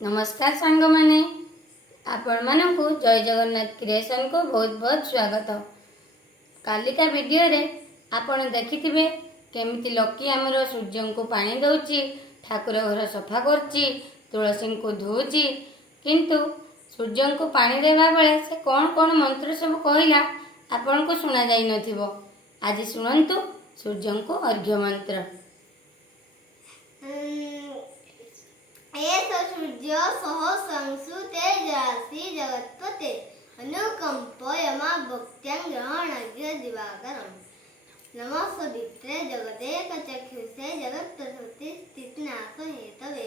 नमस्कार सांग माने आपण मानकु जय जगन्नाथ क्रिएशन को बहुत बहुत स्वागत। कालिका वीडियो रे आपण देखिथिबे केमिति लकी हमर सूर्य को पानी दउची, ठाकुर घर सफा करची, तुलसी को धोची, किंतु सूर्य को पानी देवा बेले से कौन कौन मंत्र सब कहला आपण को सुना जाई नथिबो। आज सुनंतु सूर्य को अर्घ्य मंत्र। सूर्य सह संसु तेजासी जगत्पते अनुकंप यमा भक्त्यां ग्रहणाग्य दिवाकरम् नमः सवित्रे जगदेक चक्षुषे जगत्प्रसृति स्थितिनाश हेतवे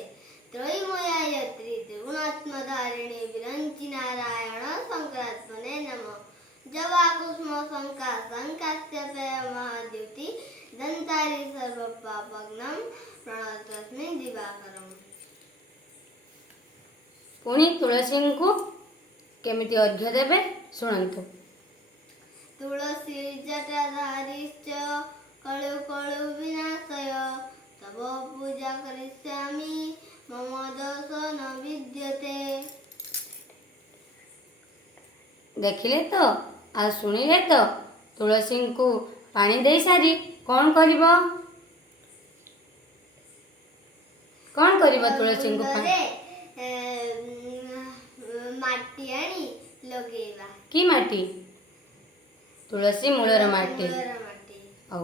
त्रयीमयाय त्रिगुणात्मधारिणे विरंचि नारायण शंकरात्मने नमः जवाकुष्म संकाशं काश्यपे महाद्युति दंतारि सर्वपापघ्नं प्रणतस्मै दिवाकरम्। पुणी तुलसी को केमिति अर्घ्य देवे शुणु। तुलसी जटाधारिश्च कलु कलु विनाशय तव पूजा करिष्यामि मम दोष न विद्यते। देखिले तो आ सुनिले तो तुलसी को पानी दे सारी कौन करिबो तुलसी को पानी माटी आनी लगेवा की माटी तुलसी मूलर माटी माटी औ